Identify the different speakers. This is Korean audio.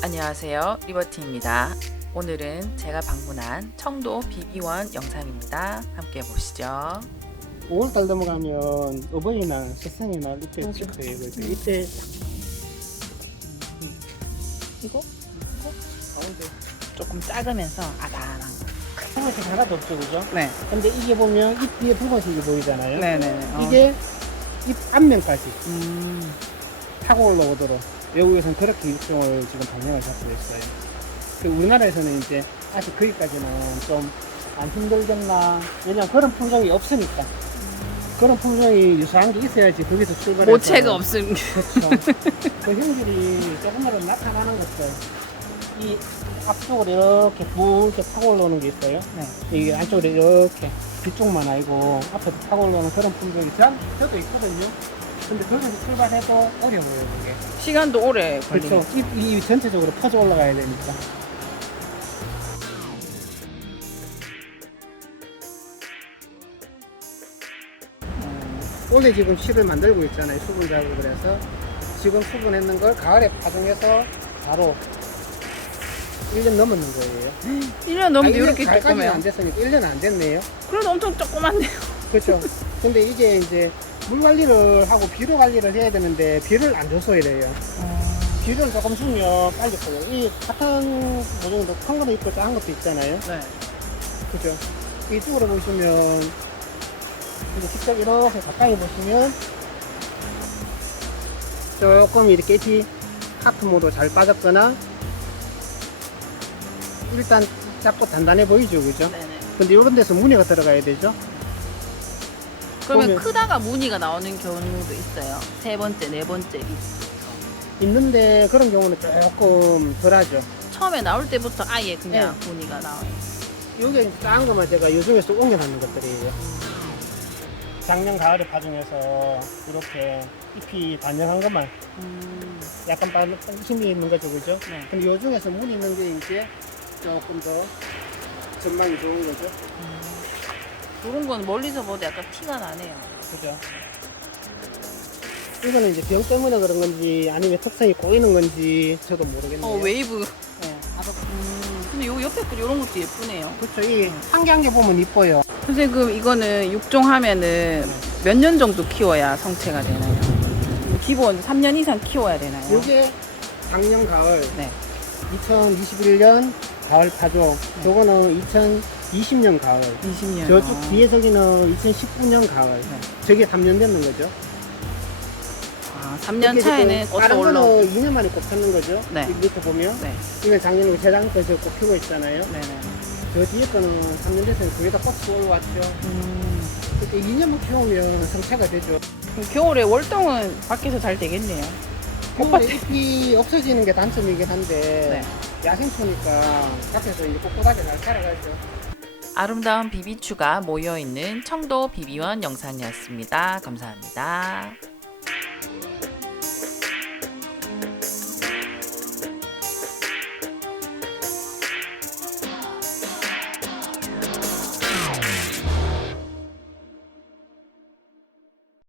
Speaker 1: 안녕하세요, 리버티입니다. 오늘은 제가 방문한 청도 비비원 영상입니다. 함께 보시죠.
Speaker 2: 5월달 넘어가면 어버이날, 세상의 이때 축제예요. 이때
Speaker 1: 이거?
Speaker 2: 가운데
Speaker 1: 조금 작으면서 아담한 거.
Speaker 2: 붉은색 하나도 없죠, 그죠?
Speaker 1: 네.
Speaker 2: 근데 이게 보면 잎 뒤에 붉은색이 보이잖아요.
Speaker 1: 네네네.
Speaker 2: 이게 잎 앞면까지 타고 올라오도록 외국에서는 그렇게 잎종을 지금 방향을 잡고 있어요. 우리나라에서는 이제 아직 거기까지는 좀 안 힘들겠나. 왜냐면 그런 품종이 없으니까. 그런 품종이 유사한 게 있어야지 거기서 출발해서
Speaker 1: 모체가 없음.
Speaker 2: 그렇죠. 그 형질이 조금이라도 나타나는 것들, 이 앞쪽으로 이렇게 붉게 타고 올라오는 게 있어요.
Speaker 1: 네.
Speaker 2: 이게 안쪽으로 이렇게 뒤쪽만 아니고 앞에도 타고 올라오는 그런 품종이 저도 있거든요. 근데 거기서 출발해도 어려워요, 그게.
Speaker 1: 시간도 오래 걸리죠.
Speaker 2: 그렇죠. 이 전체적으로 퍼져 올라가야 되니까. 원래 지금 실을 만들고 있잖아요. 수분 작업을 해서 지금 수분했는 걸 가을에 파종해서 바로 1년 넘었는 거예요.
Speaker 1: 1년 넘게
Speaker 2: 1년
Speaker 1: 이렇게
Speaker 2: 가을까지는
Speaker 1: 조그매요.
Speaker 2: 안 됐으니까 1년 안 됐네요.
Speaker 1: 그래도 엄청 조그만데요.
Speaker 2: 그렇죠. 근데 이게 이제 물 관리를 하고 비료 관리를 해야 되는데 비를 안 줘서 이래요. 비료를 조금 주면 빨리 커요. 이 같은 모종도 큰 것도 있고 작은 것도 있잖아요.
Speaker 1: 네.
Speaker 2: 그죠? 이쪽으로 보시면 이제 직접 이렇게 가까이 보시면 조금 이렇게 잎이 하프 모드 잘 빠졌거나 일단 작고 단단해 보이죠, 그죠?
Speaker 1: 네네.
Speaker 2: 근데 이런 데서 무늬가 들어가야 되죠.
Speaker 1: 그러면
Speaker 2: 보면-
Speaker 1: 크다가 무늬가 나오는 경우도 있어요. 세 번째, 네 번째 잎.
Speaker 2: 있는데 그런 경우는 조금 덜하죠.
Speaker 1: 처음에 나올 때부터 아예 그냥 무늬가 나와요.
Speaker 2: 요게 작은 것만 제가 요 중에서 옮겨놨는 것들이에요. 작년 가을에 파종해서 이렇게 잎이 반영한 것만 약간 힘이 있는 거죠, 그죠?
Speaker 1: 네.
Speaker 2: 근데 요 중에서 문 있는 게 이제 조금 더 전망이 좋은 거죠.
Speaker 1: 그런 건 멀리서 봐도 약간 티가 나네요.
Speaker 2: 그죠? 이거는 이제 병 때문에 그런 건지 아니면 특성이 꼬이는 건지 저도 모르겠네요.
Speaker 1: 웨이브.
Speaker 2: 네.
Speaker 1: 근데 요 옆에 거 이런 것도 예쁘네요.
Speaker 2: 그렇죠. 이 한 개 한 개 보면 이뻐요.
Speaker 1: 선생님, 그럼 이거는 육종하면은 몇 년 정도 키워야 성체가 되나요? 기본 3년 이상 키워야 되나요?
Speaker 2: 요게 작년 가을,
Speaker 1: 네.
Speaker 2: 2021년 가을 파종, 요거는 2020년 가을,
Speaker 1: 20년.
Speaker 2: 저쪽 뒤에 저기는 2019년 가을,
Speaker 1: 네.
Speaker 2: 저게 3년 됐는 거죠.
Speaker 1: 3년 차에는
Speaker 2: 다른
Speaker 1: 꽃도
Speaker 2: 거는
Speaker 1: 올라오고.
Speaker 2: 2년 만에 꼭 폈는 거죠.
Speaker 1: 네.
Speaker 2: 이 밑에 보면
Speaker 1: 네.
Speaker 2: 이건 작년에 재작년 거저 꼭 피고 있잖아요.
Speaker 1: 네네.
Speaker 2: 저 뒤에 거는 3년 됐으니 거의 다 꽃이 올라왔죠. 그렇게 2년만 키우면 성체가 되죠.
Speaker 1: 그럼 겨울에 월동은 밖에서 잘 되겠네요.
Speaker 2: 겨울에 잎이 없어지는 게 단점이긴 한데
Speaker 1: 네.
Speaker 2: 야생초니까 밖에서 이제 꼿꼿하게 잘 살아가죠.
Speaker 1: 아름다운 비비추가 모여있는 청도 비비원 영상이었습니다. 감사합니다.